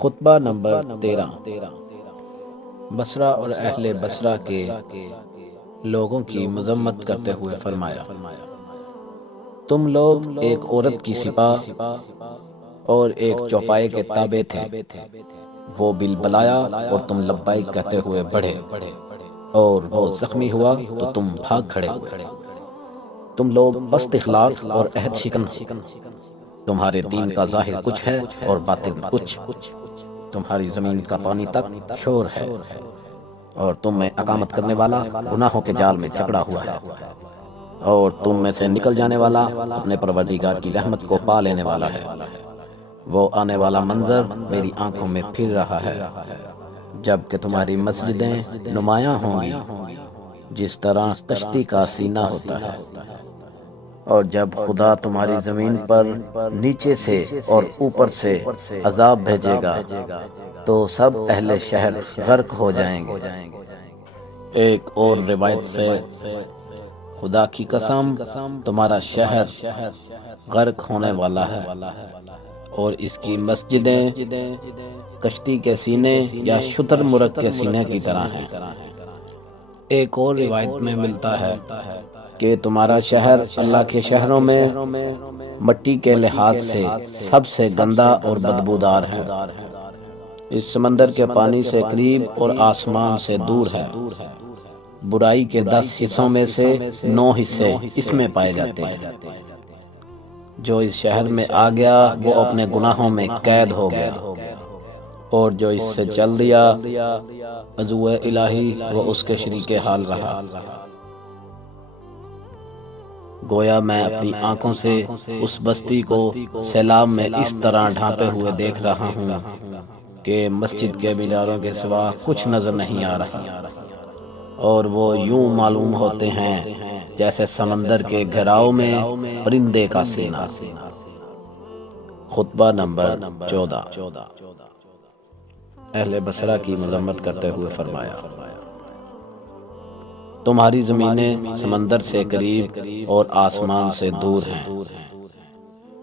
خطبہ نمبر 13۔ بصرہ اور اہل بصرہ کے لوگوں کی مذمت کرتے ہوئے فرمایا، تم لوگ ایک عورت کی سپاہ اور ایک چوپائے کے تابع تھے۔ وہ بل بلایا اور تم لبیک کہتے ہوئے بڑھے، اور وہ زخمی ہوا تو تم بھاگ کھڑے ہوئے۔ تم لوگ پست اخلاق اور عہد شکن ہو۔ تمہارے دین کا ظاہر کچھ ہے اور باطن کچھ۔ تمہاری زمین کا پانی تک شور ہے، اور تم میں اقامت کرنے والا گناہوں کے جال میں جکڑا ہوا ہے، اور تم میں سے نکل جانے والا اپنے پروردگار کی رحمت کو پا لینے والا ہے۔ وہ آنے والا منظر میری آنکھوں میں پھر رہا ہے، جب کہ تمہاری مسجدیں نمایاں ہوں گی جس طرح کشتی کا سینہ ہوتا ہے، اور جب خدا تمہاری زمین پر نیچے سے اور اوپر سے عذاب بھیجے گا تو سب اہل شہر غرق ہو جائیں گے۔ ایک اور روایت سے، خدا کی قسم تمہارا شہر غرق ہونے والا ہے، اور اس کی مسجدیں کشتی کے سینے یا شتر مرغ کے سینے کی طرح ہیں۔ ایک اور روایت میں ملتا ہے کہ تمہارا شہر اللہ کے شہروں میں مٹی کے لحاظ سے سب سے گندا اور بدبودار ہے۔ اس سمندر کے پانی سے قریب اور آسمان سے دور ہے۔ برائی کے 10 حصوں میں سے 9 حصے اس میں پائے جاتے ہیں۔ جو اس شہر میں آ گیا وہ اپنے گناہوں میں قید ہو گیا، اور جو اس سے چل دیا عدو الہی وہ اس کے شریک حال رہا۔ گویا میں اپنی آنکھوں سے اس بستی کو سیلاب میں اس طرح ڈھانپے ہوئے دیکھ رہا ہوں کہ مسجد کے میناروں کے سوا کچھ نظر نہیں آ رہا، اور وہ یوں معلوم ہوتے ہیں جیسے سمندر کے گھیراؤ میں پرندے کا سینہ۔ خطبہ نمبر 14۔ اہل بصرہ کی مذمت کرتے ہوئے فرمایا، تمہاری زمینیں سمندر سے قریب اور آسمان سے دور ہیں۔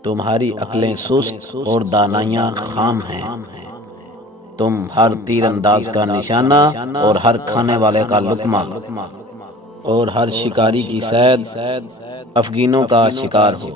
تمہاری عقلیں سست اور دانائیاں خام ہیں۔ تم ہر تیر انداز کا نشانہ اور ہر کھانے والے کا لقمہ اور ہر شکاری کی صید افگینوں کا شکار ہو۔